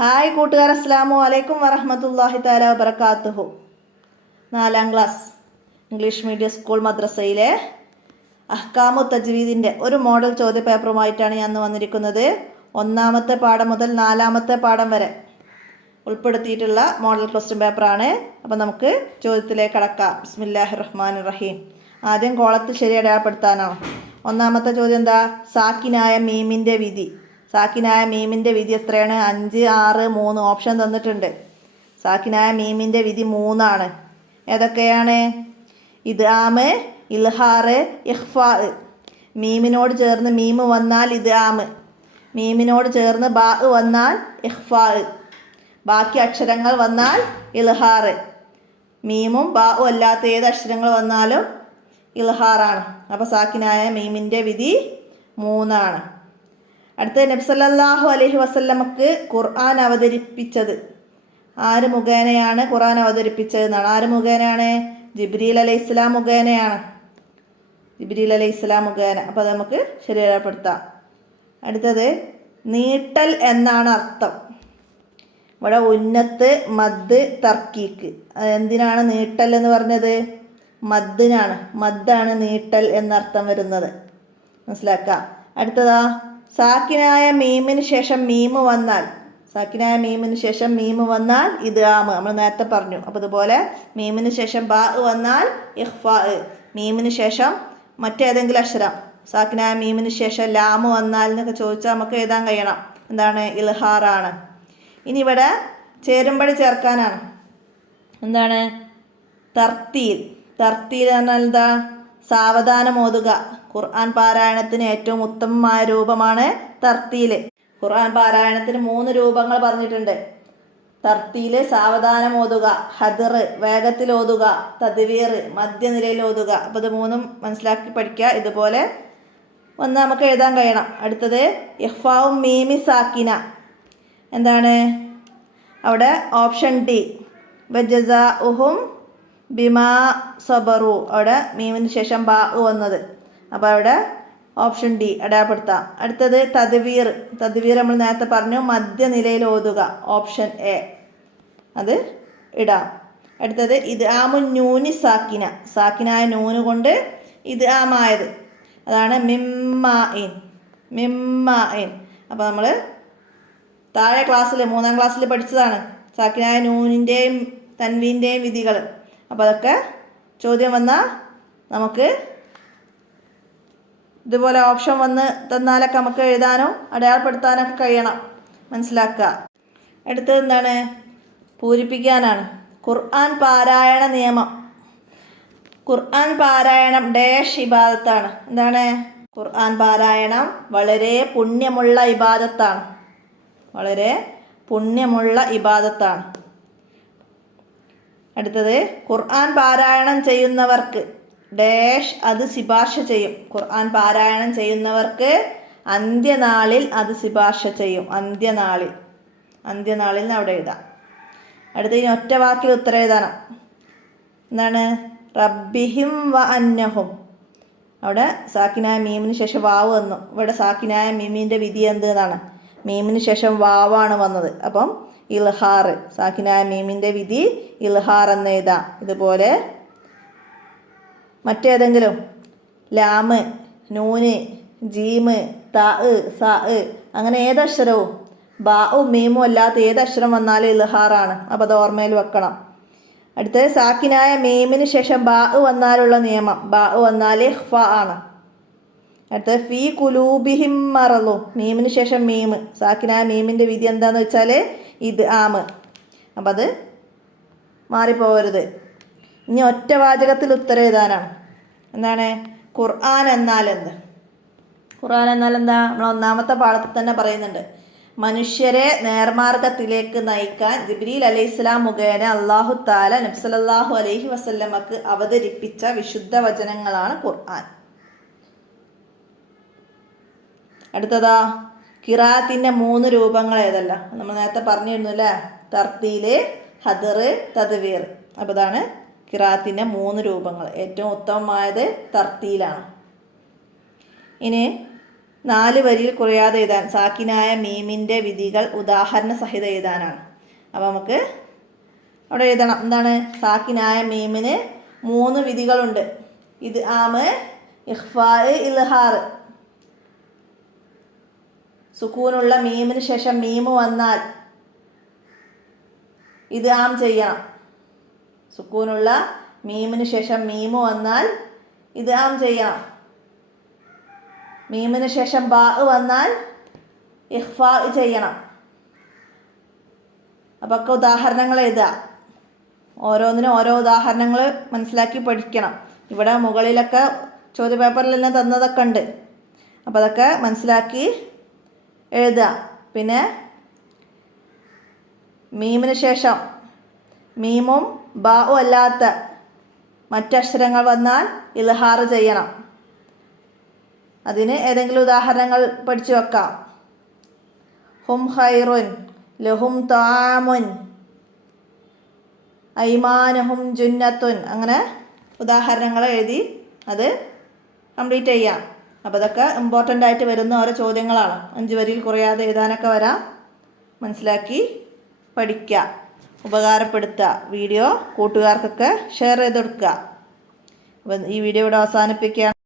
Hi കൂട്ടുകാർ, അസ്സലാമു അലൈക്കും വറഹ്മത്തുള്ളാഹി തആല വബറകാതുഹു. 4ാം ക്ലാസ് ഇംഗ്ലീഷ് മീഡിയം സ്കൂൾ മദ്രസയിലെ അഹ്കാമു തജ്വീദിൻ്റെ ഒരു മോഡൽ ചോദ്യപേപ്പറുമായിട്ടാണ് ഞാൻ ഇന്ന് വന്നിരിക്കുന്നത്. 1ാമത്തെ പാഠം മുതൽ 4ാമത്തെ പാഠം വരെ ഉൾപ്പെടുത്തിയിട്ടുള്ള മോഡൽ ക്വസ്റ്റ്യൻ പേപ്പറാണ്. അപ്പോൾ നമുക്ക് ചോദ്യത്തിലേക്ക് കടക്കാം. ബിസ്മില്ലാഹിർ റഹ്മാനിർ റഹീം. ആദ്യം കോളത്തിൽ ശരി അടയാളപ്പെടുത്താനാണ്. 1ാമത്തെ ചോദ്യം എന്താ? സാക്കിനായ മീമിൻ്റെ വിധി. സാക്കിനായ മീമിൻ്റെ വിധി എത്രയാണ്? 5, 6, 3 ഓപ്ഷൻ തന്നിട്ടുണ്ട്. സാക്കിനായ മീമിൻ്റെ വിധി 3 ആണ്. ഏതൊക്കെയാണ്? ഇദ്ആമ്, ഇൽഹാറ്, ഇഖ്ഫാ. മീമിനോട് ചേർന്ന് മീമ് വന്നാൽ ഇദ്ആമ്, മീമിനോട് ചേർന്ന് ബാ വന്നാൽ ഇഖ്ഫാ, ബാക്കി അക്ഷരങ്ങൾ വന്നാൽ ഇൽഹാറ്. മീമും ബാഉം അല്ലാത്ത ഏത് അക്ഷരങ്ങൾ വന്നാലും ഇൽഹാറാണ്. അപ്പോൾ സാക്കിനായ മീമിൻ്റെ വിധി 3 ആണ്. അടുത്ത നബി സല്ലല്ലാഹു അലൈഹി വസല്ലമക്ക് ഖുർആൻ അവതരിപ്പിച്ചത് ആര് മുഖേനയാണ്? ഖുർആൻ അവതരിപ്പിച്ചത് എന്നാണ്. ആര് മുഖേനയാണ്? ജിബ്രീൽ അലൈഹിസ്സലാം മുഖേനയാണ്. ജിബ്രീൽ അലൈഹിസ്സലാം മുഖേന. അപ്പോൾ അത് നമുക്ക് ശരിയാപ്പെടുത്താം. അടുത്തത് നീട്ടൽ എന്നാണ് അർത്ഥം. ഇവിടെ ഉന്നത്ത്, മദ്, തർക്കീക്ക്. എന്തിനാണ് നീട്ടൽ എന്ന് പറഞ്ഞത്? മദ്ദിനാണ്. മദ്ദാണ് നീട്ടൽ എന്നർത്ഥം വരുന്നത്. മനസ്സിലാക്കാം. അടുത്തതാ സാക്കിനായ മീമിന് ശേഷം മീമ് വന്നാൽ, സാക്കിനായ മീമിന് ശേഷം മീമ് വന്നാൽ ഇദ്ആമ്. നമ്മൾ നേരത്തെ പറഞ്ഞു. അപ്പോൾ അതുപോലെ മീമിന് ശേഷം ബാ വന്നാൽ ഇഖ്ഫാ. മീമിന് ശേഷം മറ്റേതെങ്കിലും അക്ഷരം, സാക്കിനായ മീമിന് ശേഷം ലാമ് വന്നാൽ എന്നൊക്കെ ചോദിച്ചാൽ നമുക്ക് എഴുതാൻ കഴിയണം. എന്താണ്? ഇൽഹാറാണ്. ഇനി ഇവിടെ ചേരുംപടി ചേർക്കാനാണ്. എന്താണ്? തർത്തീൽ. തർത്തീൽ എന്നാൽ എന്താ? സാവധാനം ഓതുക. ഖുർആൻ പാരായണത്തിന് ഏറ്റവും ഉത്തമമായ രൂപമാണ് തർത്തീൽ. ഖുർആൻ പാരായണത്തിന് 3 രൂപങ്ങൾ പറഞ്ഞിട്ടുണ്ട്. തർത്തീൽ സാവധാനം ഓതുക, ഹദർ വേഗത്തിൽ ഓതുക, തദ്വീർ മധ്യനിലയിൽ ഓതുക. അപ്പോൾ ഇത് 3ഉം മനസ്സിലാക്കി പഠിക്കുക. ഇതുപോലെ ഒന്ന് നമുക്ക് എഴുതാൻ കഴിയണം. അടുത്തത് ഇഖ്ഫാഉം മീമി സാക്കിന. എന്താണ് അവിടെ? ഓപ്ഷൻ ഡി, വജസാഉഹും ബിമാ സബറു. അവിടെ മീമിന് ശേഷം ബാ വന്നത്. അപ്പോൾ അവിടെ ഓപ്ഷൻ ഡി അടയാളപ്പെടുത്താം. അടുത്തത് തദ്വീർ. തദ്വീർ നമ്മൾ നേരത്തെ പറഞ്ഞു, മധ്യനിലയിൽ ഓതുക. ഓപ്ഷൻ എ അത് ഇടാം. അടുത്തത് ഇദ്ആമുൻ നൂനി സാക്കിന. സാക്കിനായ നൂന് കൊണ്ട് ഇദ്ആമായത്. അതാണ് മിമ്മാഇൻ. മിമ്മാഇൻ. അപ്പോൾ നമ്മൾ താഴെ ക്ലാസ്സിൽ 3ാം ക്ലാസ്സിൽ പഠിച്ചതാണ് സാക്കിനായ നൂനിൻ്റെയും തൻവീൻ്റെയും വിധികൾ. അപ്പോൾ അതൊക്കെ ചോദ്യം വന്നാൽ നമുക്ക് ഇതുപോലെ ഓപ്ഷൻ വന്ന് തന്നാലൊക്കെ നമുക്ക് എഴുതാനോ അടയാളപ്പെടുത്താനൊക്കെ കഴിയണം. മനസ്സിലാക്കുക. അടുത്തത് എന്താണ്? പൂരിപ്പിക്കാനാണ്. ഖുർആൻ പാരായണ നിയമം. ഖുർആൻ പാരായണം ഡാഷ് ഇബാദത്താണ്. എന്താണ്? ഖുർആൻ പാരായണം വളരെ പുണ്യമുള്ള ഇബാദത്താണ്. വളരെ പുണ്യമുള്ള ഇബാദത്താണ്. അടുത്തത് ഖുർആൻ പാരായണം ചെയ്യുന്നവർക്ക് ഡാഷ് അത് ശുപാർശ ചെയ്യും. ഖുർആൻ പാരായണം ചെയ്യുന്നവർക്ക് അന്ത്യനാളിൽ അത് ശുപാർശ ചെയ്യും. അന്ത്യനാളിൽ. അന്ത്യനാളിൽ നിന്ന് അവിടെ എഴുതാം. അടുത്ത ഇനി ഒറ്റ വാക്കിൽ ഉത്തരം എഴുതാനാണ്. എന്താണ്? റബ്ബിഹിം വ അന്നഹും. അവിടെ സാക്കിനായ മീമിന് ശേഷം വാവ് വന്നു. ഇവിടെ സാക്കിനായ മീമിൻ്റെ വിധി എന്ത് എന്നാണ്? മീമിന് ശേഷം വാവാണ് വന്നത്. അപ്പം ഇൽഹാർ. സാക്കിനായ മീമിൻ്റെ വിധി ഇൽഹാർ എന്ന് എഴുതാം. ഇതുപോലെ മറ്റേതെങ്കിലും ലാമ്, നൂന്, ജീമ്, താ, സാ അങ്ങനെ ഏതക്ഷരവും ബാഉം മീമും അല്ലാത്ത ഏതക്ഷരം വന്നാലും ഇൽഹാറാണ്. അപ്പോൾ അത് ഓർമ്മയിൽ വെക്കണം. അടുത്തത് സാക്കിനായ മീമിന് ശേഷം ബാ വന്നാലുള്ള നിയമം. ബാ വന്നാൽ ഇഖ്ഫാ ആണ്. അടുത്തത് ഫീ കുലൂബിഹിം മറളു. മീമിന് ശേഷം മീമ്. സാക്കിനായ മീമിൻ്റെ വിധി എന്താണെന്ന് വെച്ചാൽ ഇദ്ആമ്. അപ്പം അത് മാറിപ്പോകരുത്. ഇനി ഒറ്റ വാചകത്തിൽ ഉത്തരം എഴുതാനാണ്. എന്താണ്? ഖുർആൻ എന്നാൽ എന്ത്? ഖുർആൻ എന്നാൽ എന്താ? നമ്മൾ 1ാമത്തെ പാഠത്തിൽ തന്നെ പറയുന്നുണ്ട്. മനുഷ്യരെ നേർമാർഗത്തിലേക്ക് നയിക്കാൻ ജിബ്രീൽ അലൈഹിസ്സലാം മുഖേന അല്ലാഹു തആല നബി സല്ലല്ലാഹു അലൈഹി വസല്ലമക്ക് അവതരിപ്പിച്ച വിശുദ്ധ വചനങ്ങളാണ് ഖുർആൻ. അടുത്തതാ ഖിറാഅത്തിൻ്റെ 3 രൂപങ്ങൾ ഏതല്ല? നമ്മൾ നേരത്തെ പറഞ്ഞിരുന്നു അല്ലേ? തർത്തീല്, ഹദർ, തദ്വീർ. അപ്പോൾ ഇതാണ് ഖിറാഅത്തിൻ്റെ 3 രൂപങ്ങൾ. ഏറ്റവും ഉത്തമമായത് തർത്തീലാണ്. ഇനി 4 വരിയിൽ കുറയാതെ എഴുതാൻ. സാക്കിനായ മീമിൻ്റെ വിധികൾ ഉദാഹരണ സഹിതം എഴുതാനാണ്. അപ്പോൾ നമുക്ക് അവിടെ എഴുതണം. എന്താണ്? സാക്കിനായ മീമിന് 3 വിധികളുണ്ട്. ഇത് ആമ്, ഇഖ്ഫാ, ഇൽഹാർ. സുക്കൂനുള്ള മീമിന് ശേഷം മീമ് വന്നാൽ ഇത് ആം ചെയ്യണം. സുക്കൂനുള്ള മീമിന് ശേഷം മീമ് വന്നാൽ ഇത് ആം ചെയ്യണം. മീമിന് ശേഷം ബാ വന്നാൽ ഇഖ്ഫാ ചെയ്യണം. അപ്പോൾ ഒക്കെ ഉദാഹരണങ്ങൾ എഴുതുക. ഓരോന്നിനും ഓരോ ഉദാഹരണങ്ങൾ മനസ്സിലാക്കി പഠിക്കണം. ഇവിടെ മുകളിലൊക്കെ ചോദ്യപേപ്പറിലെല്ലാം തന്നതൊക്കെ ഉണ്ട്. അപ്പോൾ അതൊക്കെ മനസ്സിലാക്കി എഴുതുക. പിന്നെ മീമിന് ശേഷം മീമും ബാഉം അല്ലാത്ത മറ്റക്ഷരങ്ങൾ വന്നാൽ ഇൽഹാർ ചെയ്യണം. അതിന് ഏതെങ്കിലും ഉദാഹരണങ്ങൾ പഠിച്ചു വെക്കാം. ഹും ഖൈറുൻ, ലഹും തആമുൻ, ഐമാനുഹും ജുന്നത്തുൻ. അങ്ങനെ ഉദാഹരണങ്ങൾ എഴുതി അത് കംപ്ലീറ്റ് ചെയ്യാം. അപ്പോൾ അതൊക്കെ ഇമ്പോർട്ടൻ്റ് ആയിട്ട് വരുന്ന ഓരോ ചോദ്യങ്ങളാണ്. 5 വരിയിൽ കുറയാതെ എഴുതാനൊക്കെ വരാം. മനസ്സിലാക്കി പഠിക്കുക, ഉപകാരപ്പെടുത്തുക. വീഡിയോ കൂട്ടുകാർക്കൊക്കെ ഷെയർ ചെയ്ത് കൊടുക്കുക. അപ്പോൾ ഈ വീഡിയോ ഇവിടെ അവസാനിപ്പിക്കുകയാണ്.